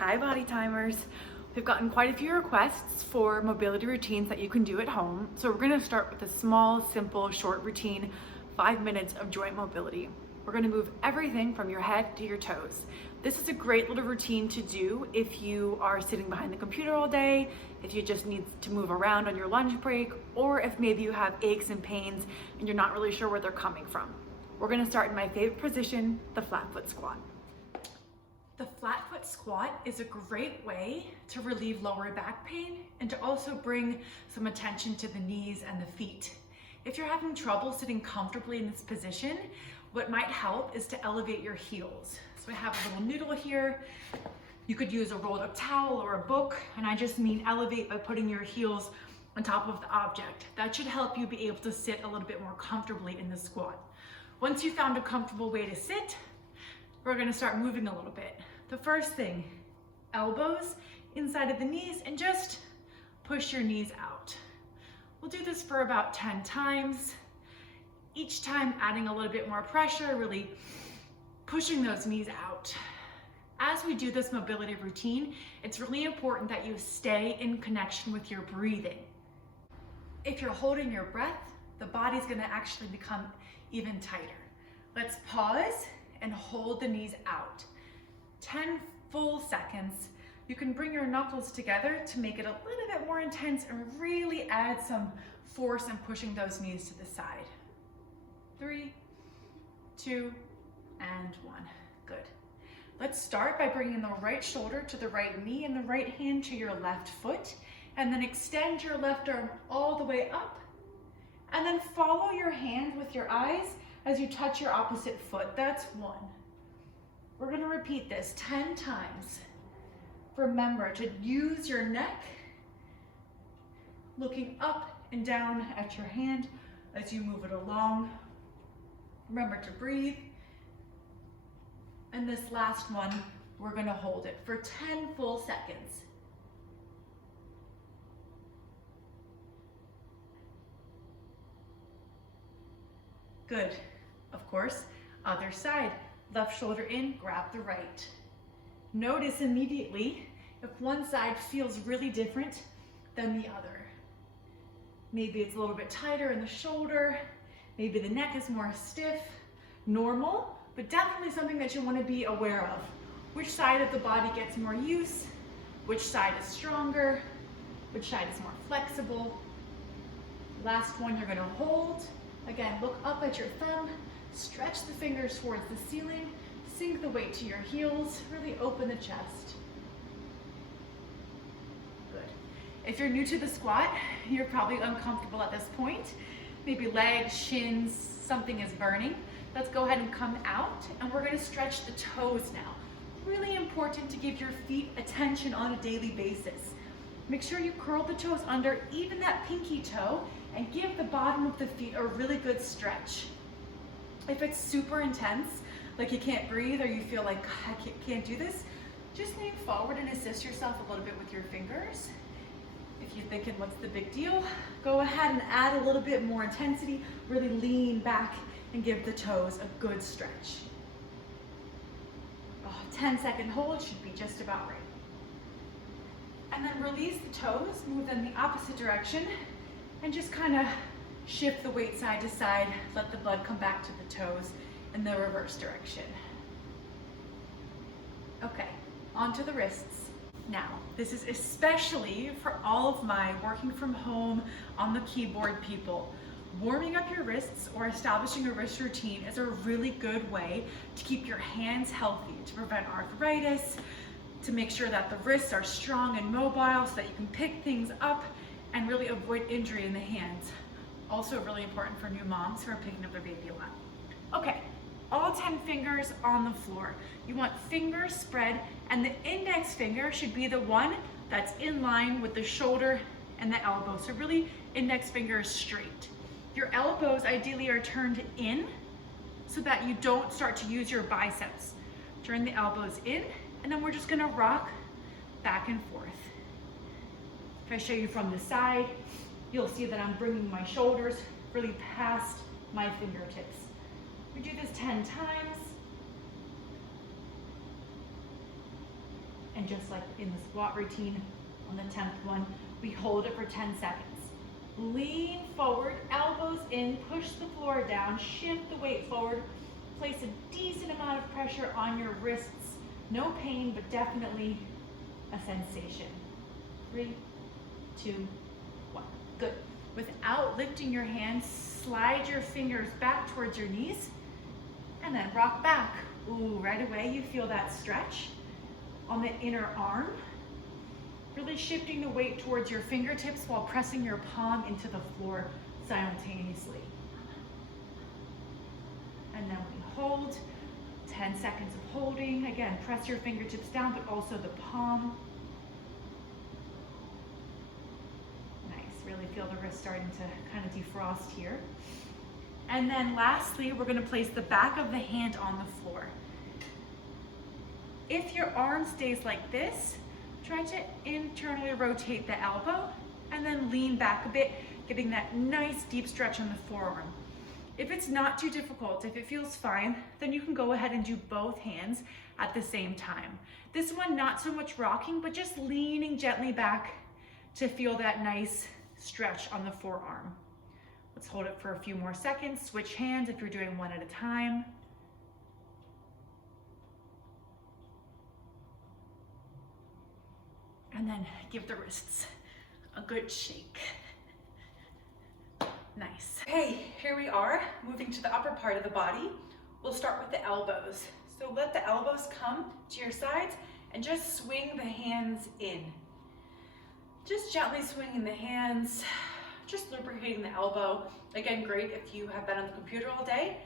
Hi Body Timers. We've gotten quite a few requests for mobility routines that you can do at home. So we're gonna start with a small, simple, short routine, 5 minutes of joint mobility. We're gonna move everything from your head to your toes. This is a great little routine to do if you are sitting behind the computer all day, if you just need to move around on your lunch break, or if maybe you have aches and pains and you're not really sure where they're coming from. We're gonna start in my favorite position, the flat foot squat. The flat foot squat is a great way to relieve lower back pain and to also bring some attention to the knees and the feet. If you're having trouble sitting comfortably in this position, what might help is to elevate your heels. So I have a little noodle here. You could use a rolled up towel or a book, and I just mean elevate by putting your heels on top of the object. That should help you be able to sit a little bit more comfortably in the squat. Once you found a comfortable way to sit, we're gonna start moving a little bit. The first thing, elbows inside of the knees and just push your knees out. We'll do this for about 10 times. Each time adding a little bit more pressure, really pushing those knees out. As we do this mobility routine, it's really important that you stay in connection with your breathing. If you're holding your breath, the body's gonna actually become even tighter. Let's pause and hold the knees out. 10 full seconds. You can bring your knuckles together to make it a little bit more intense and really add some force in pushing those knees to the side. 3, 2, and 1. Good. Let's start by bringing the right shoulder to the right knee and the right hand to your left foot, and then extend your left arm all the way up, and then follow your hand with your eyes as you touch your opposite foot. That's 1. We're gonna repeat this 10 times. Remember to use your neck, looking up and down at your hand as you move it along. Remember to breathe. And this last one, we're gonna hold it for 10 full seconds. Good. Of course, other side. Left shoulder in, grab the right. Notice immediately if one side feels really different than the other. Maybe it's a little bit tighter in the shoulder, maybe the neck is more stiff. Normal, but definitely something that you want to be aware of. Which side of the body gets more use, which side is stronger, which side is more flexible. Last one, you're going to hold. Again, look up at your thumb. Stretch the fingers towards the ceiling, sink the weight to your heels, really open the chest. Good. If you're new to the squat, you're probably uncomfortable at this point. Maybe legs, shins, something is burning. Let's go ahead and come out, and we're gonna stretch the toes now. Really important to give your feet attention on a daily basis. Make sure you curl the toes under, even that pinky toe, and give the bottom of the feet a really good stretch. If it's super intense, like you can't breathe or you feel like, I can't do this, just lean forward and assist yourself a little bit with your fingers. If you're thinking, what's the big deal? Go ahead and add a little bit more intensity, really lean back and give the toes a good stretch. 10-second hold should be just about right. And then release the toes, move them the opposite direction, and just kind of shift the weight side to side, let the blood come back to the toes in the reverse direction. Okay, onto the wrists. Now, this is especially for all of my working from home on the keyboard people. Warming up your wrists or establishing a wrist routine is a really good way to keep your hands healthy, to prevent arthritis, to make sure that the wrists are strong and mobile so that you can pick things up and really avoid injury in the hands. Also really important for new moms who are picking up their baby a lot. Okay, all 10 fingers on the floor. You want fingers spread, and the index finger should be the one that's in line with the shoulder and the elbow. So really, index finger is straight. Your elbows ideally are turned in so that you don't start to use your biceps. Turn the elbows in, and then we're just gonna rock back and forth. If I show you from the side, you'll see that I'm bringing my shoulders really past my fingertips. We do this 10 times. And just like in the squat routine on the 10th one, we hold it for 10 seconds. Lean forward, elbows in, push the floor down, shift the weight forward, place a decent amount of pressure on your wrists. No pain, but definitely a sensation. 3, 2, 1. Good. Without lifting your hands, slide your fingers back towards your knees and then rock back. Ooh, right away you feel that stretch on the inner arm. Really shifting the weight towards your fingertips while pressing your palm into the floor simultaneously. And then we hold, 10 seconds of holding. Again, press your fingertips down, but also the palm. Nice, really feel the wrist starting to kind of defrost here. And then lastly, we're gonna place the back of the hand on the floor. If your arm stays like this, try to internally rotate the elbow and then lean back a bit, getting that nice deep stretch on the forearm. If it's not too difficult, if it feels fine, then you can go ahead and do both hands at the same time. This one, not so much rocking, but just leaning gently back to feel that nice stretch on the forearm. Let's hold it for a few more seconds. Switch hands if you're doing one at a time. And then give the wrists a good shake. Nice. Okay, here we are, moving to the upper part of the body. We'll start with the elbows. So let the elbows come to your sides and just swing the hands in. Just gently swinging the hands, just lubricating the elbow. Again, great if you have been on the computer all day.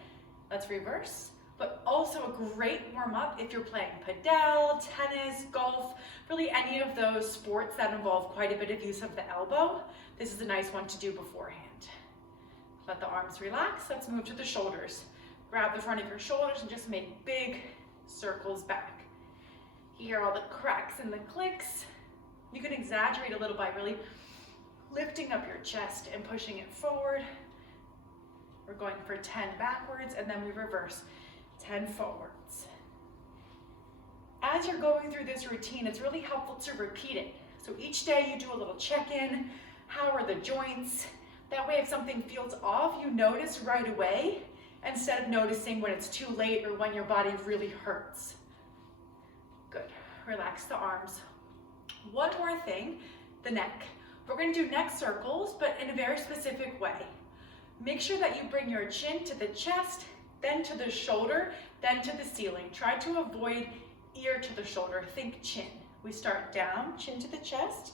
Let's reverse. But also a great warm-up if you're playing padel, tennis, golf, really any of those sports that involve quite a bit of use of the elbow. This is a nice one to do beforehand. Let the arms relax. Let's move to the shoulders. Grab the front of your shoulders and just make big circles back. Hear all the cracks and the clicks. You can exaggerate a little by really lifting up your chest and pushing it forward. We're going for 10 backwards and then we reverse. 10 forwards. As you're going through this routine, it's really helpful to repeat it. So each day you do a little check-in. How are the joints? That way if something feels off, you notice right away instead of noticing when it's too late or when your body really hurts. Good. Relax the arms. One more thing, the neck. We're going to do neck circles, but in a very specific way. Make sure that you bring your chin to the chest, then to the shoulder, then to the ceiling. Try to avoid ear to the shoulder. Think chin. We start down, chin to the chest,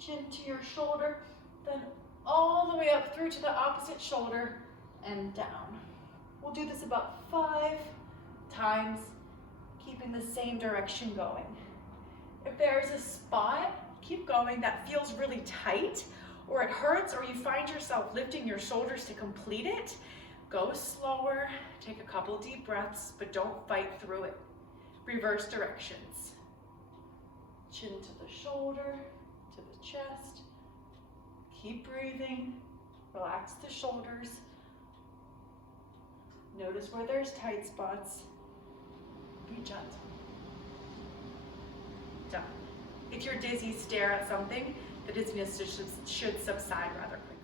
chin to your shoulder, then all the way up through to the opposite shoulder and down. We'll do this about 5 times, keeping the same direction going. If there's a spot, keep going, that feels really tight, or it hurts, or you find yourself lifting your shoulders to complete it, go slower, take a couple deep breaths, but don't fight through it. Reverse directions. Chin to the shoulder, to the chest. Keep breathing, relax the shoulders. Notice where there's tight spots. Be gentle. Done. If you're dizzy, stare at something. The dizziness should subside rather quickly.